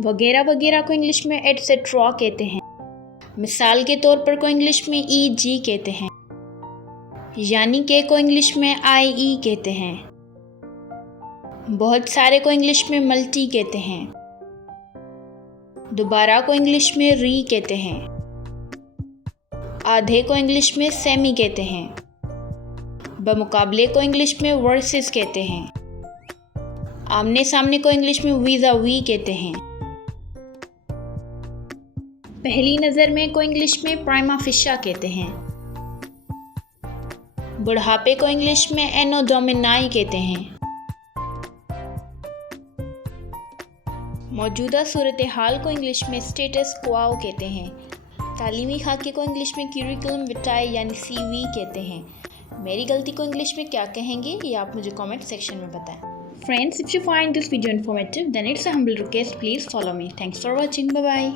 वगैरह वगैरह को इंग्लिश में एटसेट्रा कहते हैं। मिसाल के तौर पर को इंग्लिश में ई.जी. कहते हैं, यानी के को इंग्लिश में आई.ई. कहते हैं। बहुत सारे को इंग्लिश में मल्टी कहते हैं। दोबारा को इंग्लिश में री कहते हैं। आधे को इंग्लिश में सेमी कहते हैं। बमुकाबले को इंग्लिश में वर्सेस कहते हैं। आमने सामने को इंग्लिश में वीज़ा वी कहते हैं। पहली नज़र में को इंग्लिश में प्राइमा फिशा कहते हैं। बुढ़ापे को इंग्लिश में एनो डोमिनाई कहते हैं। मौजूदा सूरत हाल को इंग्लिश में स्टेटस क्वाओ कहते हैं। तालीमी खाके को इंग्लिश में क्यूरिकुलम विटाए यानी CV कहते हैं। मेरी गलती को इंग्लिश में क्या कहेंगे ये आप मुझे कमेंट सेक्शन में बताएं। Friends, if you find this video informative, then it's a humble request, please follow me. Thanks for watching. Bye bye.